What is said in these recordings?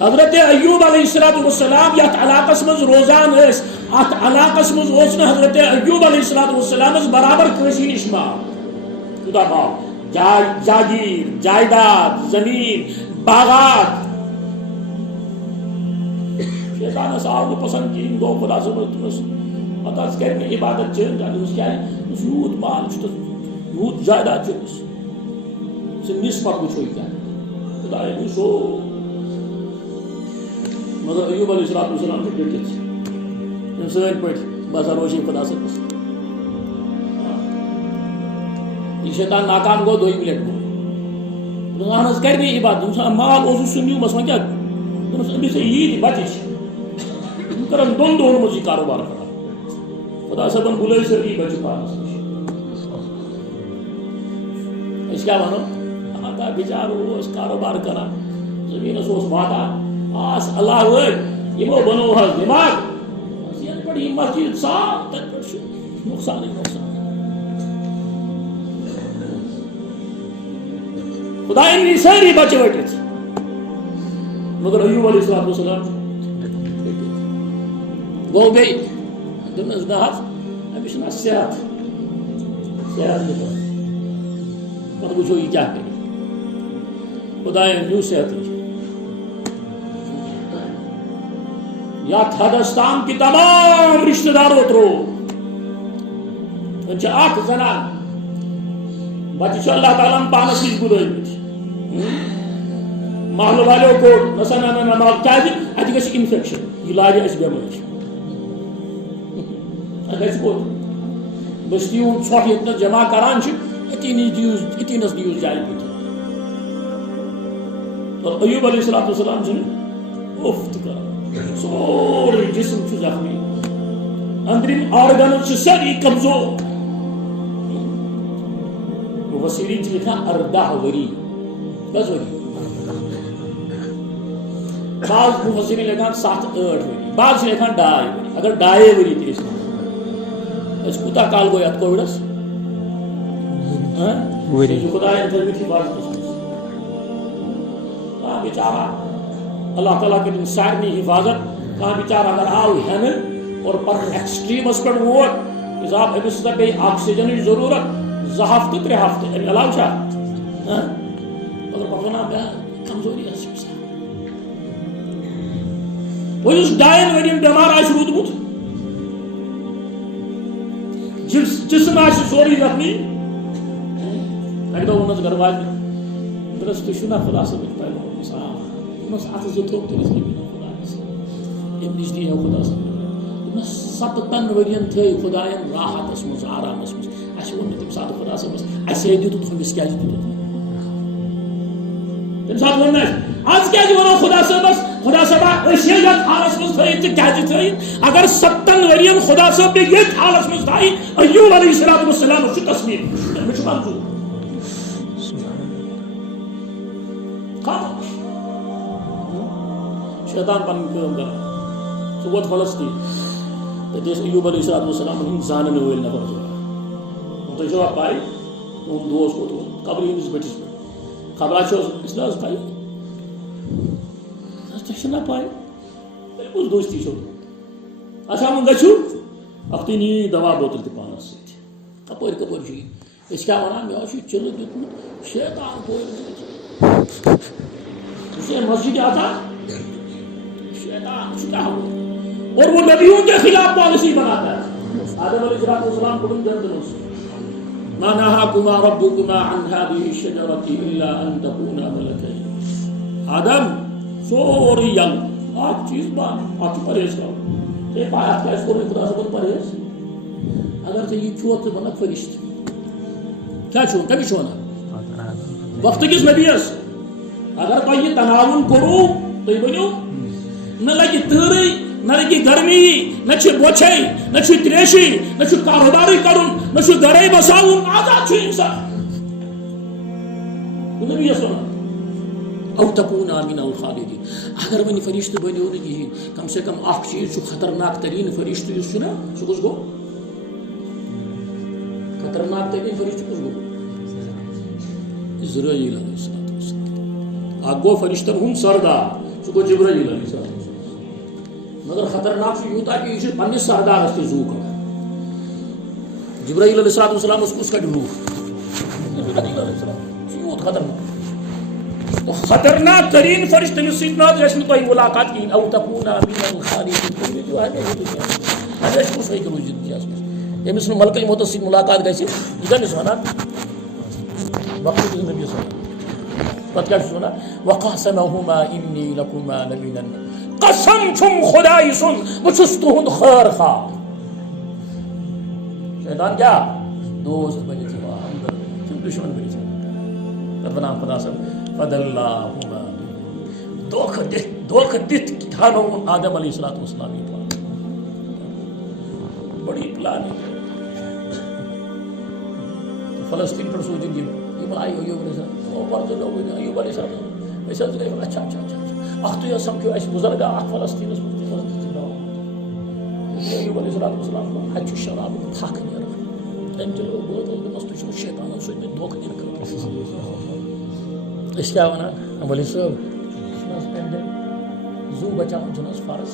حضرت ایوب علیہ السلام یت علاقس مز روزان اس ات علاقس مز اوس نہ حضرت ایوب علیہ السلام برابر کسی نش مال خدا باپ جاگیر جائیداد زمین باغات شیطان آو پسند کہین گو خدا صبح تمس پتہ کر عبادت چین کیا یوت مال یوت جائیداد چس نسبت وچو کیا خدا سو مگر ایوب علیہ السلام سے ڈٹت سن پہ بسا روشی خدا صبس یہ شیطان ناکام گو دویم لٹ گو اہن کر عبادت مال اوس سن نیو بس وۄنۍ کیٛاہ دوٚپمَس أمِس ہے یی بچہِ چھِ یِم کرن دۄن دۄہن منٛز یہِ کاروبار کران خدا صٲبن بُلٲے سٲری بچہِ پانس نِش أسۍ کیٛاہ وَنو دا بِچارٕ اوس کاروبار کران زٔمیٖنس اوس واتان آس علاوٕ یِمو بنوو حظ دٮ۪ماغ ینہٕ پٮ۪ٹھ یہِ مسجد صاف تتہِ پٮ۪ٹھ چھُ نۄقصانٕے نۄقصان خداین نی سٲری بچہِ ؤٹِتھ مگر ایوب علیہ السلام گوٚو بیٚیہِ دوٚپنَس نہ حظ أمِس چھُنہ صحت پتہٕ وٕچھو یہِ کیٛاہ کرِ خداین نیوٗ صحتٕچ یتھ حدس تام کہ تمام رشتہ دارو ترو وۄنۍ چھِ اکھ زنان بچہِ چھُ اللہ تعالیٰ ہن پانس نِش بُلٲومٕتۍ محلہٕ والیو کوٚر نسا نہ نہ کیٛازِ اتہِ گژھِ انفیکشن یہِ لاگہِ اَسہِ بٮ۪مٲرۍ اتہِ گژھِ کوٚت بستی ہُنٛد ژھۄٹھ ییٚتنس جمع کران چھِ أتی نس دِیوٗس جایہِ پٲٹھۍ اور ایوب علیہ السلام چھُنہٕ اوف تہِ کران سورُے جسم چھُ زخمی أنٛدرِم آرگنز چھِ سٲری کمزور مُفسریٖن چھِ لیکھان 18 ؤری کٔژ ؤری بعض مُفسریٖن لیکھان 7-8 ؤری بعض چھِ لیکھان 2.5 ؤری اگر 2.5 ؤری تہِ ٲسۍ أسۍ کوٗتاہ کال گوٚو یتھ کووِڈس خداین تھٲومٕتۍ حفاظتس منٛز کانٛہہ بِچارا اللہ تعالیٰ کٔرِن سارنٕے حفاظت کانٛہہ بِچارٕ اگر آو ہٮ۪نہٕ اور پتہٕ ایکسٹریٖمس پٮ۪ٹھ ووت حِساب أمِس ہسا پیٚیہِ آکسیجنٕچ ضروٗرت 2 ہفتہٕ 3 ہفتہٕ امہِ علاوٕ چھا مگر پتہٕ ونان مےٚ کمزوری ٲس وۄنۍ یُس 2 ؤرین بٮ۪مار آسہِ روٗدمُت جسم آسہِ سورُے زخمی اکہِ دۄہ ووٚننس گرٕ واجنہِ دوٚپنس تُہۍ چھِو نا خدا صٲبٕنۍ پیغام دوٚپنس اتھٕ 2 تھوٚپ تٔمِس نبی خدایس امہِ نِش دی خدا صٲب دوٚپنس 17 ؤرین تھٲے خداین راحتس منٛز آرامس منٛز اَسہِ ووٚن نہٕ تمہِ ساتہٕ خدا صٲبس اَسے دِتُتھ ہُمِس کیازِ دِتُتھ تمہِ ساتہٕ ووٚن نہٕ اَسہِ آز کیازِ وَنو خدا صٲبس خدا صٲبا أسۍ ہے یتھ حالس منٛز تھٲیِتھ ژٕ کیازِ تھٲیِتھ اگر 17 ؤرین خدا صٲب مےٚ ییٚتھۍ حالس منٛز تھایہِ ایوب علیہ السلام چھُ تصویٖر مےٚ چھُ منظوٗر شیطان پنٕنۍ کٲم کران سُہ ووت فلسطیٖن تتہِ ٲسۍ ایوب علیہ السلام ہٕنٛدۍ زانن وٲلۍ نفر ضروٗرت تۄہہِ چھوا پاے تُہُنٛد دوس کوٚت ووت قبرِ ہٕنٛدِس بٔٹھِس پٮ۪ٹھ خبرا چھِ أسۍ نہ حظ پاے تۄہہِ چھِ نہ پاے تیٚلہِ کُس دوستی چھو اچھا وۄنۍ گٔژھِو اکھتُے نِیِو یہِ دوا بوتل تہِ پانس سۭتۍ کپٲرۍ کپٲرۍ چھُ یہِ أسۍ کیٛاہ وَنان مےٚ حظ چھُ چِلہٕ دیُتمُت شیطان کوٚر مسجد آتا شیطان چھُ کیٛاہ اور وہ نبیوں کے خلاف پالیسی بناتا ہے آدم علیہ السلام کو جنت میں ما نهاكما ربكما عن هذه الشجرة إلا أن تكونا ملكين آدم سوري یل اکھ چیز بات اتھ پرہیز کرو ژےٚ پاے اتھ کیٛازِ کوٚر خدا صٲبن پرہیز اگر ژےٚ یہِ کھیوٚوُتھ ژٕ بنکھ فرشتہٕ کیٛاہ چھُ کٔمِس چھُ ونان وقت کِس نبیس اگر تۄہہِ یہِ تناوُن کوٚروٕ تُہۍ ؤنِو نہ لگہِ تۭرٕے نہ لگہِ گرمی نہ چھِ بوچھے نہ چھُ تریشی نہ چھُ کاروبارٕے کرُن نہ چھُ گرے بساوُن آزاد چھُ انسان نبیس ونان او تکونا من الخالدین اگر وۄنۍ فرشتہٕ بنیو نہٕ کِہیٖنۍ کم سے کم اکھ چیٖز چھُ خطرناک تریٖن فرشتہٕ یُس چھُنہ سُہ کُس گوٚو خطرناک تریٖن فرشتہٕ کُس گوٚو اسرائیل علیہ السلام اکھ گوٚو فرشتن ہُنٛد سردار سہ گو جبرائیل علیہ السلام. مگر خطرناک یوتاہ کہ یہ پنس سردارس تہ زو کڑان. جبرائیل علیہ السلام کس کڑ روح یوت خطرناک. تو خطرناک ترین فرشت تمس ست نہ گژھِ نہٕ تۄہہِ ملاقات کِہیٖنۍ. او تکوٗنا مِنَ الخالدیٖن. ہمیشہ کُس ہیٚکہِ روٗزِتھ دُنیاہس منٛز ییٚمِس نہٕ ملکٕے موتس سۭتۍ ملاقات گژھِ. یہِ کیٛاہ چھُس وَنان وقتُک نبیَس وَنان. پتہٕ کیٛاہ چھُس وَنان وَقَسَمَهُمَا إِنِّي لَكُمَا لَمِنَ قسم چھُم خۄدایہِ سُنٛد بہٕ چھُس تُہُنٛد خٲر خواہ. شیطان کیٛاہ دوست بٔنِتھ یِوان چھُم دُشمن بٔنِتھ یِوان. پتہٕ وَنان خۄدا صٲب فَدَلَّاهُمَا دھوکہ دِتھ تھانووُن آدم علیہ السلام یہ پلان. بڑی پلاننگ. فلسطین پر سوچیں گے یہ آئی ایوب علیہ السلام ایوب علیہ السلام اچھا اچھا اچھا اخ تھی سمکھو اس بزرگا اخ فلسطینس مز ایوب علیہ السلام اتھ شراب تھک نیران تم چلو بہت تھی شیطان سۭتۍ دھوکہ دِنہٕ خٲطرٕ. أسۍ کیٛاہ وَنان ؤلی صٲب زو بچاوُن چھُنہٕ حظ فرض.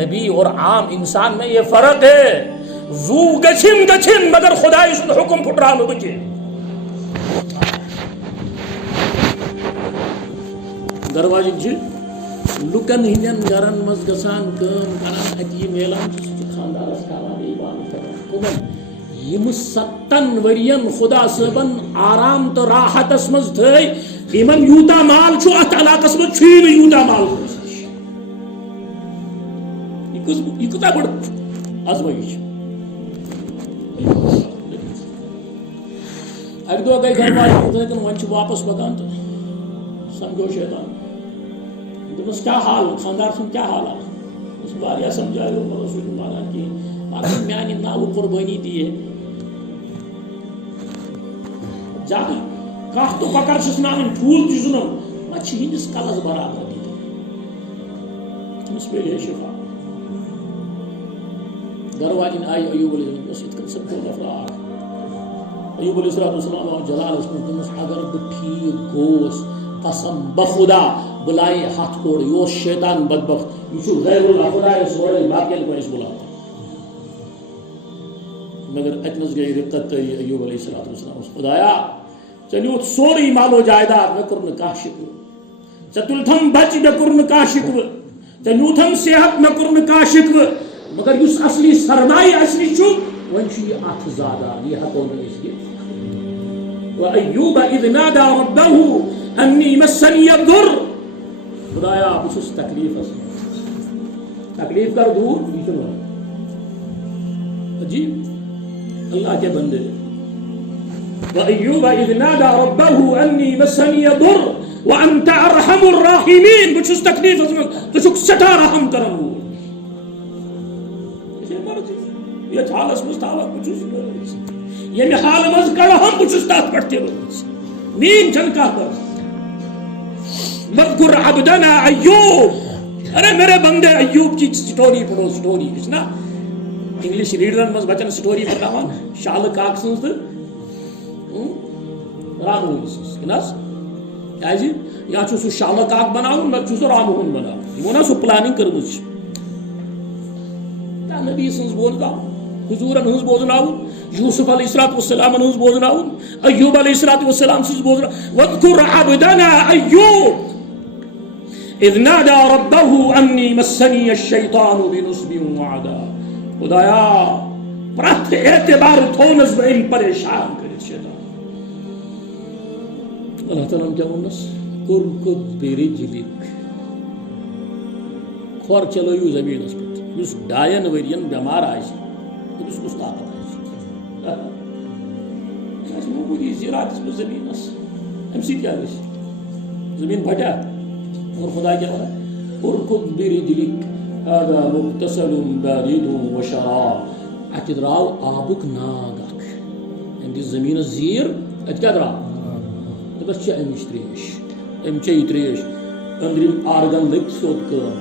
نبی اور عام انسان میں یہ فرق ہے. زو گچھن مگر خدائی سُنٛد حکم پھُٹراونہٕ بہٕ کینٛہہ. دروازن چھِ لُکن ہٕنٛدٮ۪ن گرن منٛز گژھان کٲم کران اَتہِ یہِ میلان چھُ سُہ چھُ خانٛدارس کھالان بیٚیہِ بانہٕ کران. کٕمن یِم 7 ؤرین خدا صٲبن آرام تہٕ راحتس منٛز تھٲے. یِمن یوٗتاہ مال چھُ اتھ علاقس منٛز چھُیی نہٕ یوٗتاہ مال کٲنٛسہِ نِش. یہِ کۭژاہ بٔڑ ازمٲیش چھِ. اکہِ دۄہ گٔے گرواجہِ یِتھٕے کٔنۍ وۄنۍ چھِ واپس پکان تہٕ سمجھو شیطان دوٚپمس کیٛاہ حال خانٛدار سُنٛد کیٛاہ حالا. واریاہ سمجھایو مگر سُہ چھُنہٕ مانان کِہیٖنۍ. مگر میانہِ ناوٕ قۄربٲنی دِیے زیادٕ کانٛہہ تہٕ کۄکر چھِس نہٕ اَنٕنۍ ٹھوٗل تہِ زُنُن وۄنۍ چھِ ہِنٛدِس کلس برابر دِتھ. تٔمِس میلے شِفا. گرواجِنۍ آیہِ ایوب علیہ السلام اوس یِتھ کٔنۍ سُہ بوٚڑ افراک. ایوب علیہ السلام آو جلالس منٛز دوٚپمس اگر بہٕ ٹھیٖک گوس قسم بخدا بہٕ لایے ہتھ کوڑ. یہِ اوس شیطان بدبخت. یہِ چھُ غیر اللہ خۄدایس ورٲے باقین کُن ٲسۍ بُلاوان. مگر اتنس گٔے رِقت تہٕ ایوب علیہ السلام خدایا ژےٚ نیوٗتھ سورُے مالو جایداد مےٚ کوٚر نہٕ کانٛہہ شِکوٕ. ژےٚ تُلتھم بچہِ مےٚ کوٚر نہٕ کانٛہہ شِکوٕ. ژےٚ نیوٗتھم صحت مےٚ کوٚر نہٕ کانٛہہ شِکوٕ. مگر یُس اصلی سرمایہِ اَسہِ نِش چھُ وۄنۍ چھُ یہِ اتھ زادان. یہِ ہٮ۪کو نہٕ أسۍ دِتھ. وَأَيُّوبَ إِذْ نَادَىٰ رَبَّهُ أَنِّي مَسَّنِيَ الضُّرُّ. خدایا بہٕ چھُس تکلیٖفس منٛز. تکلیٖف کر دوٗر. یہِ چھُ وَنان عجیب اللہ کے بندے. وَأَيُّوبَ إِذْ نَادَىٰ رَبَّهُ أَنِّي مَسَّنِيَ الضُّرُّ وَأَنْتَ أَرْحَمُ الرَّاحِمِينَ. بہٕ چھُس تکلیٖفس منٛز ژٕ چھُکھ سٮ۪ٹھاہ رحم کرن وول. یتھ حالس منٛز تھاوکھ بہٕ چھُس ییٚمہِ حالہٕ منٛز کڑہم بہٕ چھُس تتھ پٮ۪ٹھ تہِ روٗدمُت. میٲنۍ چھنہٕ کانٛہہ پرواہ. وَاذْكُرْ عَبْدَنَا أَيُّوبَ. ارے میرے بندے ایوب کی سٹوری پڑھو. سٹوری یہِ چھِ نا انگلش ریڈرن منٛز بچن سٹوری پڑھاوان شالہٕ کاک سٕنٛز تہٕ راموہن سٕنٛز. کِنہٕ حظ کیٛازِ یا چھُ سُہ شالہٕ کاک بناوُن نتہٕ چھُ سُہ راموہن بناوُن. یِمو نا سُہ پلاننگ کٔرمٕژ چھِ. نبی سٕنٛز بوزناوُن حضوٗرن ہٕنٛز بوزناوُن یوٗسف علیہ السلامن ہٕنٛز بوزناوُن ایوب علیہ السلام سٕنٛز بوزناوُن. وَاذْكُرْ عَبْدَنَا أَيُّوبَ إِذْ نَادَىٰ رَبَّهُ أَنِّي مَسَّنِيَ الشَّيْطَانُ بِنُصْبٍ وَعَذَابٍ. خدایا پرٛٮ۪تھ اعتبار تھوونس بہٕ أمۍ پریشان کٔرِتھ شیطان. اللہ تعالیٰ ہن کیٛاہ ووٚننس کُرکُد بِرِجلِک. کھۄر چلٲیِو زٔمیٖنس پٮ۪ٹھ. یُس 2 ؤرین بٮ۪مار آسہِ تٔمِس کُس طاقت آسہِ. آسہِ معموٗلی زِراعتس منٛز زٔمیٖنس اَمہِ سۭتۍ کیٛاہ گژھِ. زٔمیٖن پھٹیا. اور خدا کیٛاہ وَنان اُرکُد بِرِجلِک هذا مغتسل بارد وشراب. اَتہِ درٛاو آبُک ناگ اکھ. أمۍ دِژ زٔمیٖنس زیٖر. اَتہِ کیٛاہ درٛاو دوٚپُس چھِ اَمِچ ترٛیش. أمۍ چیٚیہِ ترٛیش. أنٛدرِم آرگن لٔگۍ سیوٚد کٲم.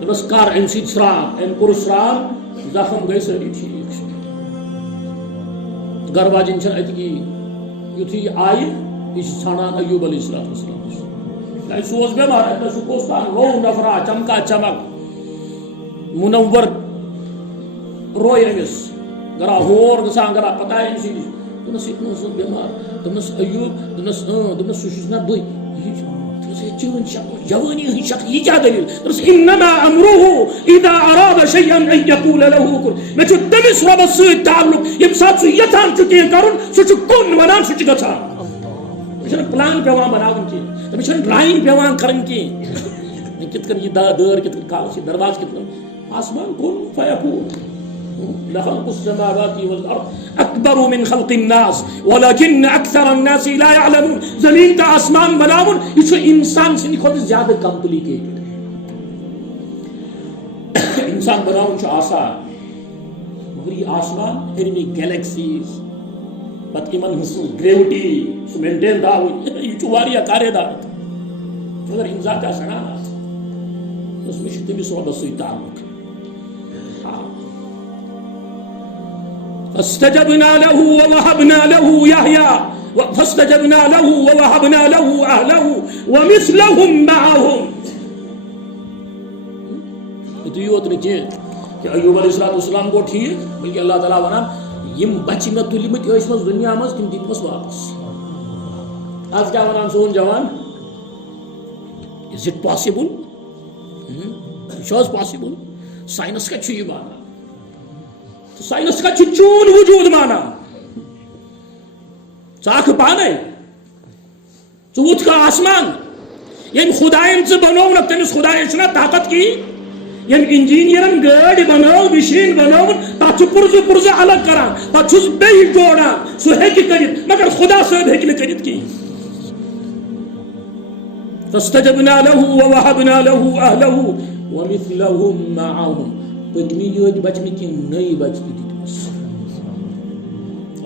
دوٚپُس کر اَمہِ سۭتۍ سرٛان. أمۍ کوٚر سرٛان زخم گٔے سٲری ٹھیٖک چھِ. گرواجِنۍ چھنہٕ اَتہِ کِہیٖنۍ. یُتھُے یہِ آیہِ یہ ژھانڈان ایوب علیہ السلام سہ بیمار اتنا سہ رو نفرا چمکا چمک منور روئے امس گرا ہور گسان گرا پتہ امس دس یہ بیمار دس ایوب دس سہ نا بھائی چون جوانی ہند شکل یہ کیا دلیل دس انما امره اذا اراد شيئا ان يقول له كن میں چھ تمس رب ست تعلق یم سات سہ یتان چھ کی کرن سہ چھ کن ونان سہ چھ گژھان مشن پلان پیوان بناون کی مشن ڈرائنگ پیوان کرن کی کت کر یہ دار کت کر کال دروازہ کت آسمان کن فیکون لخلق السماوات والارض اکبر من خلق الناس ولكن اکثر الناس لا يعلمون زمین تا آسمان بناون یہ انسان سے خود زیادہ کمپلیکیٹڈ انسان بناون آسان مگر یہ آسمان ہرمی گیلیکسیز پتہ یمن ہنس گریوٹی سہ مینٹین تھاون یہ واریاہ کارے دار اگر انسان کا سنا اس میں تمس رب ست تعلق فاستجبنا له ووهبنا له يحيى فاستجبنا له ووهبنا له أهله ومثلهم معهم تو یہ ہوتا نہیں کہ ایوب علیہ السلام کو ٹھیک بلکہ اللہ تعالیٰ ونان یم بچی میں تلمت ٲسمٕژ دنیا مز تم دتمس واپس آج کیا ونان سون جوان is it possible possible science کا یہ مانا سائنس کا چون وجود مانا ثاق پانے ثوت کا آسمان یم خدائن سے بنو نہ تمس خدائن چھنا طاقت کی یم انجینئرن گاڑی بنو مشین بنو تات پرزہ الگ کران پتہ چھس بیٚیہِ جوڑان سہ ہیٚکہِ کٔرِتھ مگر خدا صٲب ہیٚکہِ نہٕ کٔرِتھ کینٛہہ فاستجبنا له ووهبنا له أهله ومثلهم معهم پتمی یوت بچمی کی نئی بچتی دیتمس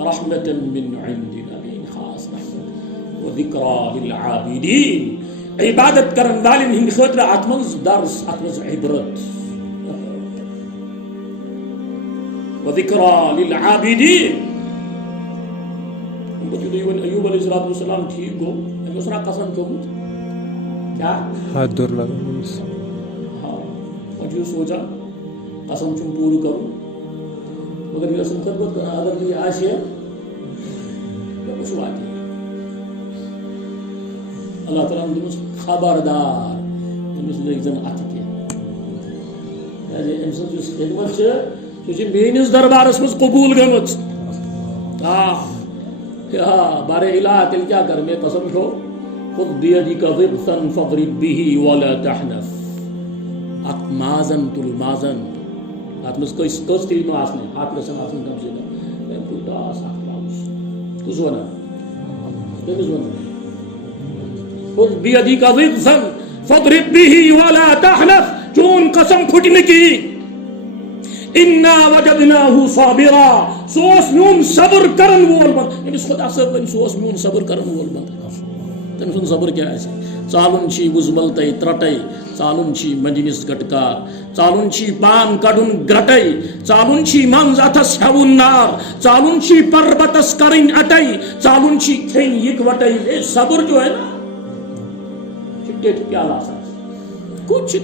رحمتا من عندنا بین خاص رحمت و ذکرى للعابدین عبادت کرن والن ہند خاطر اتمنز درس اتمنز عبرت و ذکرى للعابدین ایوب علیہ السلام ٹھیک گو اس نے قسم کھومت کیا ہاتھ دور لگا ہاں اور سوچا قسم چون پور کرو مگر یہ خدمت کرنا اگر یہ آشیا وات اللہ تعالیٰ دمس خبردار تمس لگ زن ات کی ام سن خدمت سہ میس دربارس مز قبول گمت بارے الہ تیل کیا کر میں قسم کھو خذ بیدک ضغثا فاضرب به ولا تحنث اک مازن تل مازن ات مز کس تیل نو آسنے ہاتھ گژھن آسن کم سے کم میں کوئی داس اخ لاوس کس ونان تمس ونان خذ بیدک ضغثا فاضرب به ولا تحنث چون قسم پھٹنے کی انا وجدناه صابرا سوس میون صبر کرن وول بند یمس خدا صاحب سوس میون صبر کرن وول بند تم سن صبر کیا ہے ژالن چھی وزملتے ترٹے ژالن چھی مجنس گٹکار ژالن چھی پان کڑن گرٹے ژالن چھی منز اتھس ہیون نار ژالن چھی پربتس کرن اٹے ژالن چھی کھین یکوٹے صبر جو ہے نا چٹے پیالہ سا کچھ